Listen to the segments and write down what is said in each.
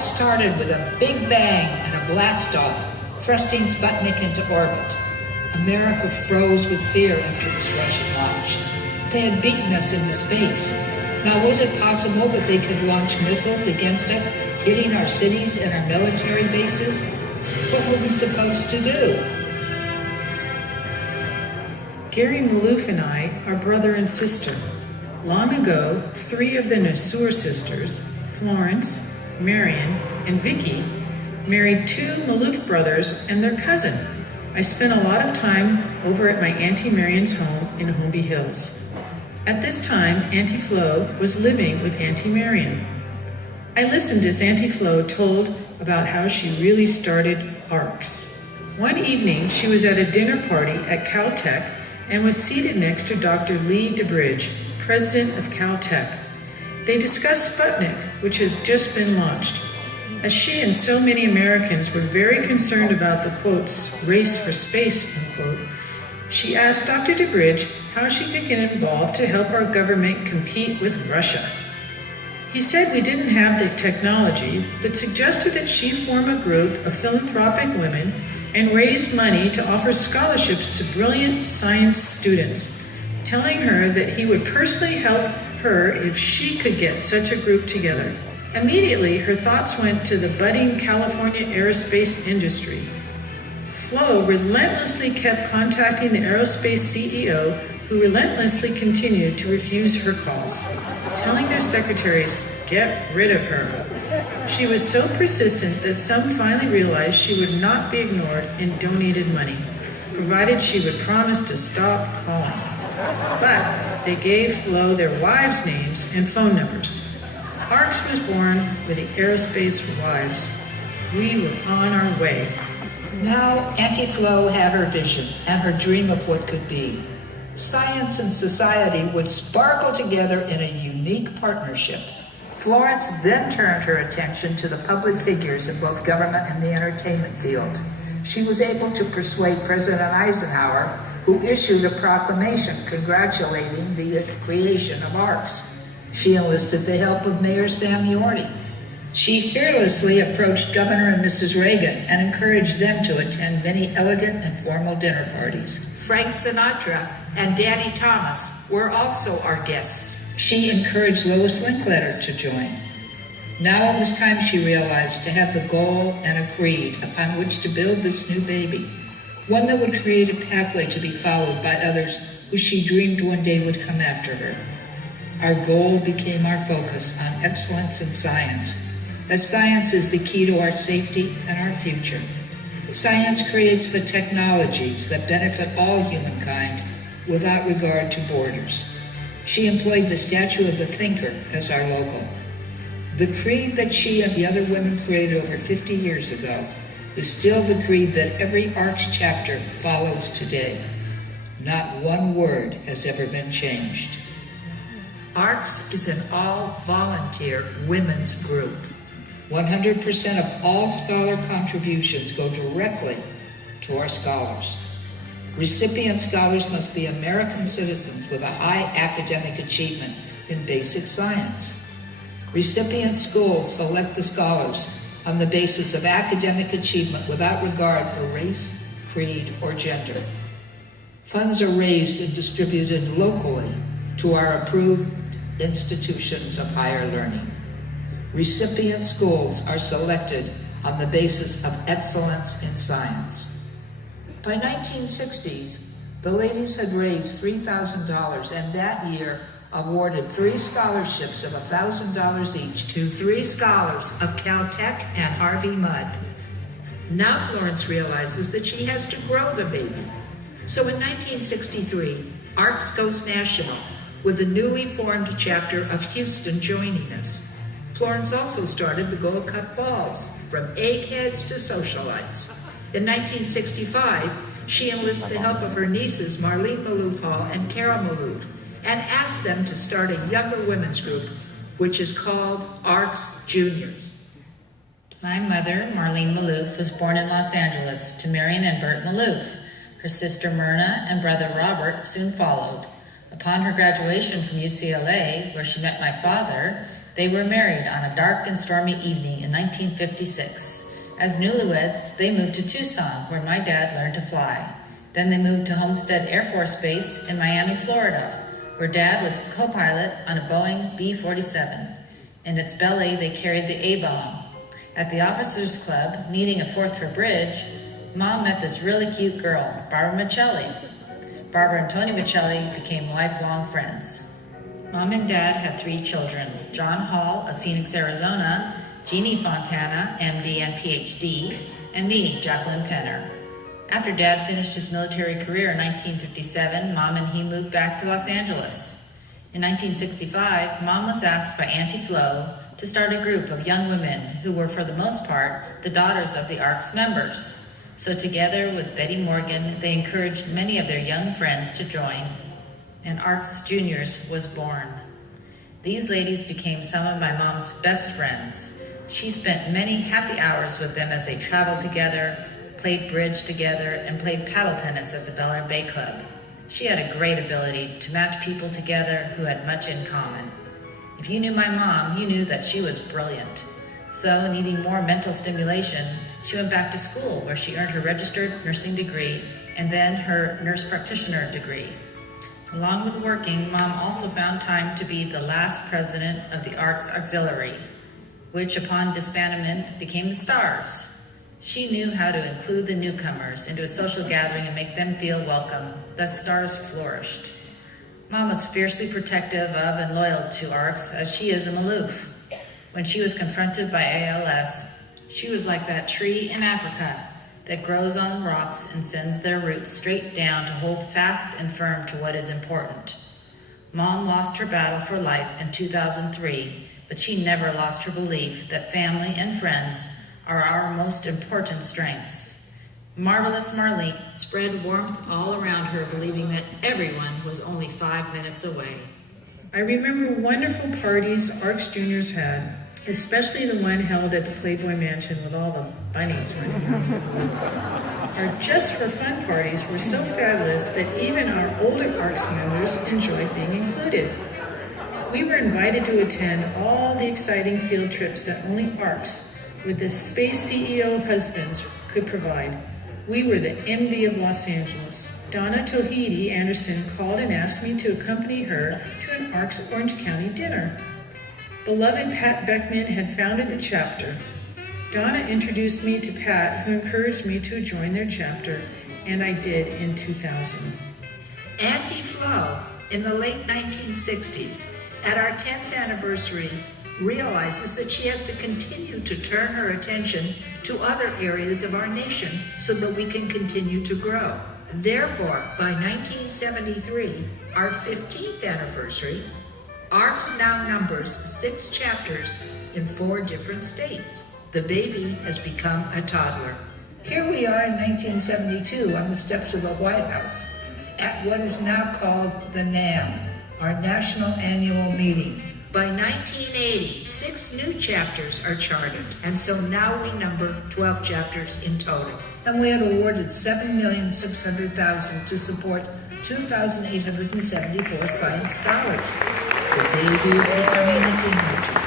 started with a big bang and a blast-off, thrusting Sputnik into orbit. America froze with fear after this Russian launch. They had beaten us into space. Now, was it possible that they could launch missiles against us, hitting our cities and our military bases? What were we supposed to do? Gary MALOUF and I are brother and sister. Long ago, 3 of the Nassour sisters, Florence, Marion, and Vicky, married 2 MALOUF brothers and their cousin. I spent a lot of time over at my Auntie Marion's home in Holmby Hills. At this time, Auntie Flo was living with Auntie Marion. I listened as Auntie Flo told about how she really started ARCS. One evening, she was at a dinner party at Caltech and was seated next to Dr. Lee DeBridge, president of Caltech. They discussed Sputnik, which has just been launched. As she and so many Americans were very concerned about the, quotes, race for space, unquote, she asked Dr. DeBridge how she could get involved to help our government compete with Russia. He said we didn't have the technology, but suggested that she form a group of philanthropic women and raise money to offer scholarships to brilliant science students, telling her that he would personally help her if she could get such a group together. Immediately, her thoughts went to the budding California aerospace industry. Flo relentlessly kept contacting the aerospace CEO, who relentlessly continued to refuse her calls, telling their secretaries, get rid of her. She was so persistent that some finally realized she would not be ignored and donated money, provided she would promise to stop calling. But they gave Flo their wives' names and phone numbers. ARCS was born with the aerospace wives. We were on our way. Now, Auntie Flo had her vision and her dream of what could be. Science and society would sparkle together in a unique partnership. Florence then turned her attention to the public figures in both government and the entertainment field. She was able to persuade President Eisenhower, who issued a proclamation congratulating the creation of ARCS. She enlisted the help of Mayor Sam Yorty. She fearlessly approached Governor and Mrs. Reagan and encouraged them to attend many elegant and formal dinner parties. Frank Sinatra and Danny Thomas were also our guests. She encouraged Lois Linkletter to join. Now it was time, she realized, to have the goal and a creed upon which to build this new baby, one that would create a pathway to be followed by others who she dreamed one day would come after her. Our goal became our focus on excellence in science, as science is the key to our safety and our future. Science creates the technologies that benefit all humankind without regard to borders. She employed the statue of the thinker as our logo. The creed that she and the other women created over 50 years ago is still the creed that every ARCS chapter follows today. Not one word has ever been changed. ARCS is an all-volunteer women's group. 100% of all scholar contributions go directly to our scholars. Recipient scholars must be American citizens with a high academic achievement in basic science. Recipient schools select the scholars on the basis of academic achievement without regard for race, creed, or gender. Funds are raised and distributed locally to our approved institutions of higher learning. Recipient schools are selected on the basis of excellence in science. By 1960s, the ladies had raised $3,000 and that year awarded 3 scholarships of $1,000 each to 3 scholars of Caltech and Harvey Mudd. Now Florence realizes that she has to grow the baby. So in 1963, ARCS goes national, with the newly formed chapter of Houston joining us. Florence also started the Gold Cup balls, from eggheads to socialites. In 1965, she enlists the help of her nieces Marlene MALOUF Hall and Carol MALOUF, and asks them to start a younger women's group, which is called ARCS Juniors. My mother, Marlene MALOUF, was born in Los Angeles to Marion and Bert MALOUF. Her sister Myrna and brother Robert soon followed. Upon her graduation from UCLA, where she met my father, They were married on a dark and stormy evening in 1956. As newlyweds, they moved to Tucson, where my dad learned to fly. Then they moved to Homestead Air Force Base in Miami, Florida, where Dad was co-pilot on a Boeing B-47. In its belly, they carried the A-bomb. At the Officers Club, needing a fourth for bridge, Mom met this really cute girl, Barbara Michelli. Barbara and Tony Michelli became lifelong friends. Mom and Dad had 3 children, John Hall of Phoenix, Arizona, Jeannie Fontana, MD and PhD, and me, Jacqueline Penner. After Dad finished his military career in 1957, Mom and he moved back to Los Angeles. In 1965, Mom was asked by Auntie Flo to start a group of young women who were, for the most part, the daughters of the ARC's members. So together with Betty Morgan, they encouraged many of their young friends to join, and ARC's Juniors was born. These ladies became some of my mom's best friends. She spent many happy hours with them as they traveled together, played bridge together, and played paddle tennis at the Bel Air Bay Club. She had a great ability to match people together who had much in common. If you knew my mom, you knew that she was brilliant. So, needing more mental stimulation, she went back to school where she earned her registered nursing degree and then her nurse practitioner degree. Along with working, Mom also found time to be the last president of the ARC's Auxiliary, which upon disbandment became the Stars. She knew how to include the newcomers into a social gathering and make them feel welcome. Thus, Stars flourished. Mom was fiercely protective of and loyal to ARCs, as she is a MALOUF. When she was confronted by ALS, she was like that tree in Africa that grows on rocks and sends their roots straight down to hold fast and firm to what is important. Mom lost her battle for life in 2003, but she never lost her belief that family and friends are our most important strengths. Marvelous Marlene spread warmth all around her, believing that everyone was only 5 minutes away. I remember wonderful parties ARC's Juniors had, especially the one held at the Playboy Mansion with all the bunnies running around. Our Just for Fun parties were so fabulous that even our older ARC's members enjoyed being included. We were invited to attend all the exciting field trips that only ARCs with the space CEO husbands could provide. We were the envy of Los Angeles. Donna Tohidi Anderson called and asked me to accompany her to an ARC's Orange County dinner. Beloved Pat Beckman had founded the chapter. Donna introduced me to Pat, who encouraged me to join their chapter, and I did in 2000. Auntie Flo, in the late 1960s, at our 10th anniversary, realizes that she has to continue to turn her attention to other areas of our nation so that we can continue to grow. Therefore, by 1973, our 15th anniversary, ARCS now numbers 6 chapters in 4 different states. The baby has become a toddler. Here we are in 1972 on the steps of the White House at what is now called the NAM, our National Annual Meeting. By 1980, 6 new chapters are charted, and so now we number 12 chapters in total. And we had awarded $7,600,000 to support 2,874 science scholars. The baby is becoming a teenager.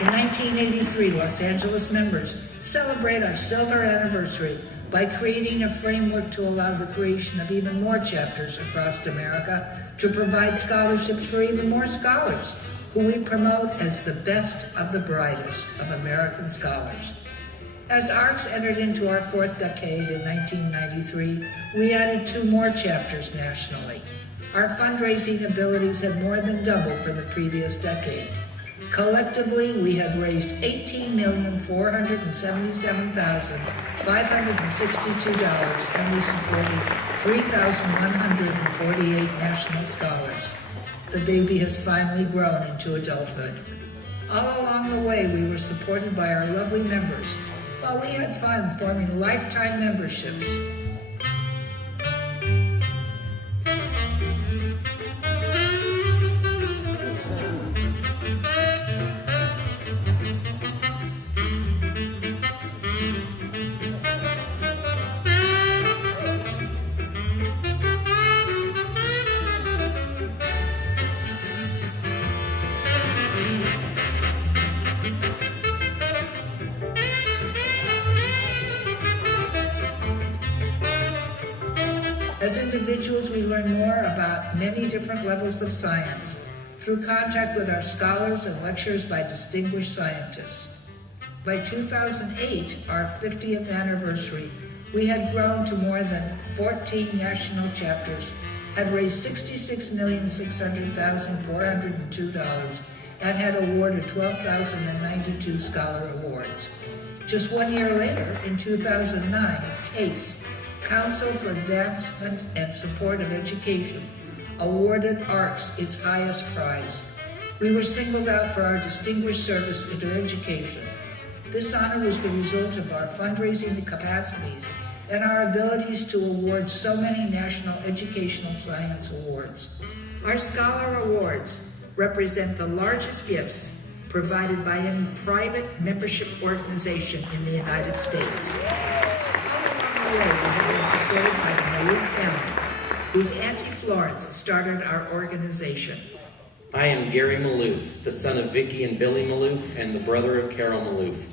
In 1983, Los Angeles members celebrate our silver anniversary by creating a framework to allow the creation of even more chapters across America to provide scholarships for even more scholars, who we promote as the best of the brightest of American scholars. As ARCS entered into our 4th decade in 1993, we added 2 more chapters nationally. Our fundraising abilities have more than doubled from the previous decade. Collectively, we have raised $18,477,562, and we supported 3,148 national scholars. The baby has finally grown into adulthood. All along the way, we were supported by our lovely members, while we had fun forming lifetime memberships. As individuals, we learn more about many different levels of science through contact with our scholars and lectures by distinguished scientists. By 2008, our 50th anniversary, we had grown to more than 14 national chapters, had raised $66,600,402, and had awarded 12,092 scholar awards. Just 1 year later, in 2009, CASE, Council for Advancement and Support of Education, awarded ARCS its highest prize. We were singled out for our distinguished service in education. This honor was the result of our fundraising capacities and our abilities to award so many national educational science awards. Our Scholar Awards represent the largest gifts provided by any private membership organization in the United States. All along the way, we have been supported by the MALOUF family, whose Auntie Florence started our organization. I am Gary MALOUF, the son of Vicki and Billy MALOUF and the brother of Carol MALOUF.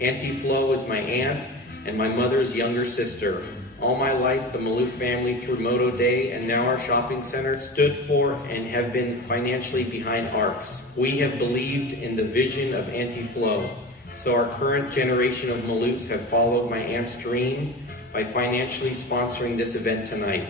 Auntie Flo was my aunt and my mother's younger sister. All my life, the MALOUF family through Moto Day and now our shopping center stood for and have been financially behind ARCS. We have believed in the vision of Auntie Flo, so our current generation of MALOUFs have followed my aunt's dream by financially sponsoring this event tonight.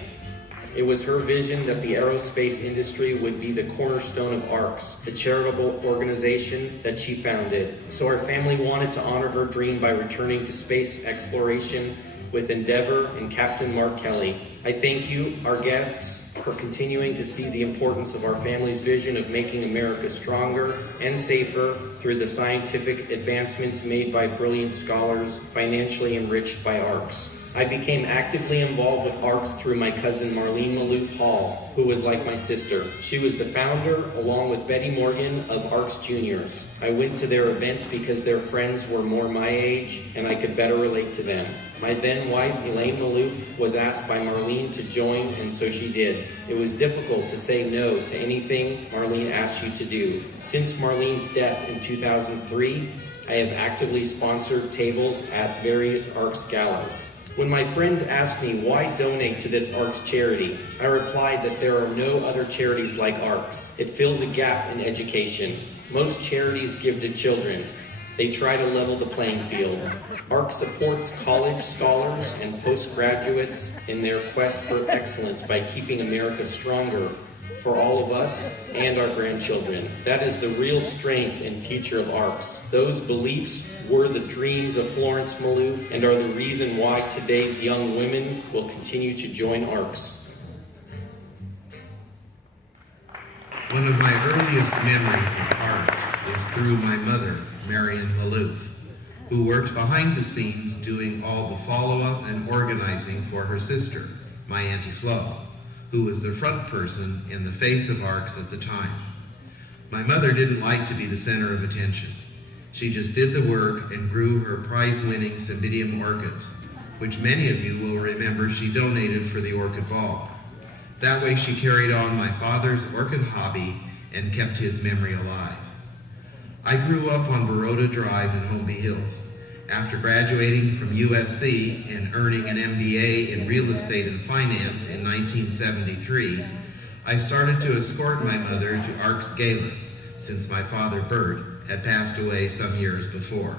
It was her vision that the aerospace industry would be the cornerstone of ARCS, the charitable organization that she founded. So our family wanted to honor her dream by returning to space exploration with Endeavour and Captain Mark Kelly. I thank you, our guests, for continuing to see the importance of our family's vision of making America stronger and safer through the scientific advancements made by brilliant scholars, financially enriched by ARCS. I became actively involved with ARCS through my cousin Marlene MALOUF Hall, who was like my sister. She was the founder, along with Betty Morgan, of ARCS Juniors. I went to their events because their friends were more my age and I could better relate to them. My then wife, Elaine MALOUF, was asked by Marlene to join, and so she did. It was difficult to say no to anything Marlene asked you to do. Since Marlene's death in 2003, I have actively sponsored tables at various ARCS galas. When my friends ask me why donate to this ARCS charity, I replied that there are no other charities like ARCS. It fills a gap in education. Most charities give to children. They try to level the playing field. ARCS supports college scholars and postgraduates in their quest for excellence by keeping America stronger for all of us and our grandchildren. That is the real strength and future of ARCS. Those beliefs were the dreams of Florence MALOUF and are the reason why today's young women will continue to join ARCS. One of my earliest memories of ARCS is through my mother, Marion MALOUF, who worked behind the scenes doing all the follow-up and organizing for her sister, my Auntie Flo, who was the front person and the face of ARCS at the time. My mother didn't like to be the center of attention. She just did the work and grew her prize-winning Cymbidium orchids, which many of you will remember she donated for the Orchid Ball. That way she carried on my father's orchid hobby and kept his memory alive. I grew up on Baroda Drive in Holmby Hills. After graduating from USC and earning an MBA in real estate and finance in 1973, I started to escort my mother to ARCS galas since my father, Bert, had passed away some years before.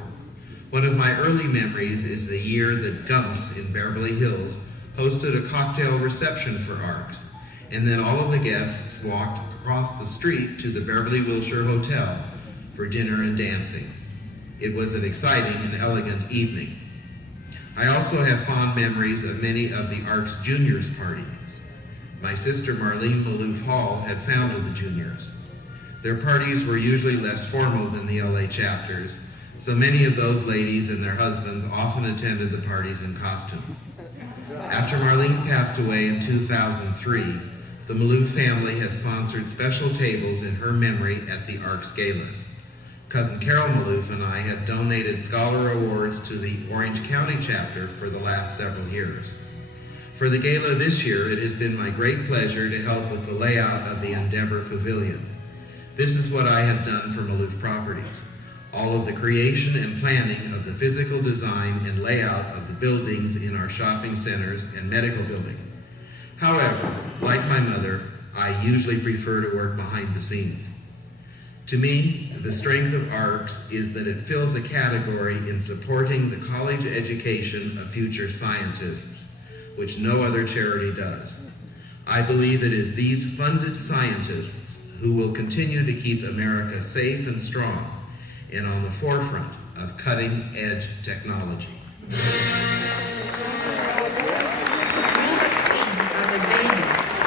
One of my early memories is the year that Gumps in Beverly Hills hosted a cocktail reception for ARCS, and then all of the guests walked across the street to the Beverly Wilshire Hotel for dinner and dancing. It was an exciting and elegant evening. I also have fond memories of many of the ARCS Juniors parties. My sister Marlene MALOUF Hall had founded the Juniors. Their parties were usually less formal than the LA chapters, so many of those ladies and their husbands often attended the parties in costume. After Marlene passed away in 2003, the MALOUF family has sponsored special tables in her memory at the ARCS galas. Cousin Carol MALOUF and I have donated scholar awards to the Orange County chapter for the last several years. For the gala this year, it has been my great pleasure to help with the layout of the Endeavour Pavilion. This is what I have done for MALOUF Properties. All of the creation and planning of the physical design and layout of the buildings in our shopping centers and medical building. However, like my mother, I usually prefer to work behind the scenes. To me, the strength of ARCS is that it fills a category in supporting the college education of future scientists, which no other charity does. I believe it is these funded scientists who will continue to keep America safe and strong and on the forefront of cutting-edge technology. We have seen how the baby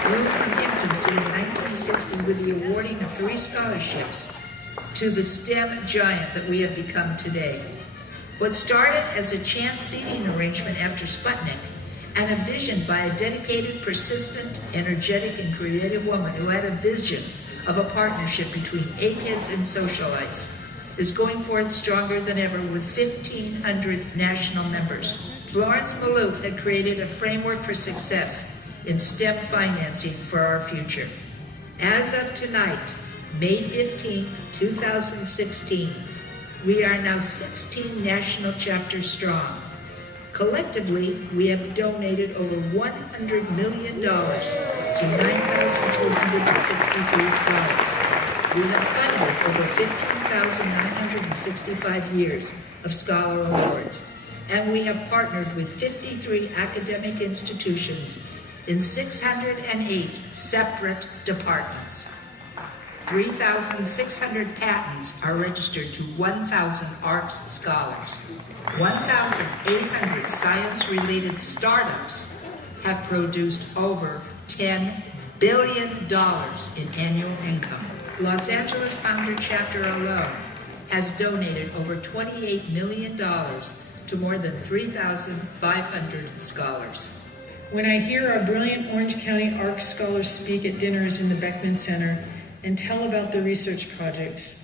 grew from infancy in 1960 with the awarding of 3 scholarships to the STEM giant that we have become today. What started as a chance seating arrangement after Sputnik and a vision by a dedicated, persistent, energetic, and creative woman who had a vision of a partnership between A-Kids and socialites is going forth stronger than ever with 1,500 national members. Florence MALOUF had created a framework for success in STEM financing for our future. As of tonight, May 15, 2016, we are now 16 national chapters strong. Collectively, we have donated over $100 million to 9,263 scholars. We have funded over 15,965 years of scholar awards, and we have partnered with 53 academic institutions in 608 separate departments. 3,600 patents are registered to 1,000 ARCS scholars. 1,800 science-related startups have produced over $10 billion in annual income. Los Angeles Founder Chapter alone has donated over $28 million to more than 3,500 scholars. When I hear our brilliant Orange County ARCS scholars speak at dinners in the Beckman Center and tell about their research projects,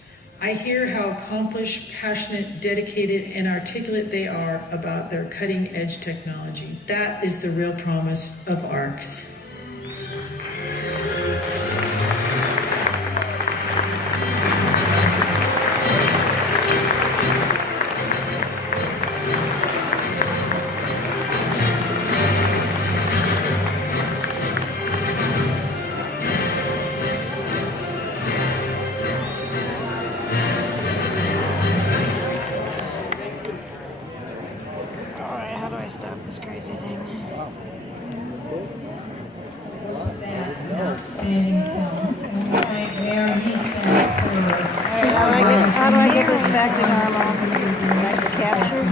I hear how accomplished, passionate, dedicated, and articulate they are about their cutting-edge technology. That is the real promise of ARCS. Stop this crazy thing. Outstanding film. And we thank Mayor Heaton for How do I get this back to normal? Back to capture?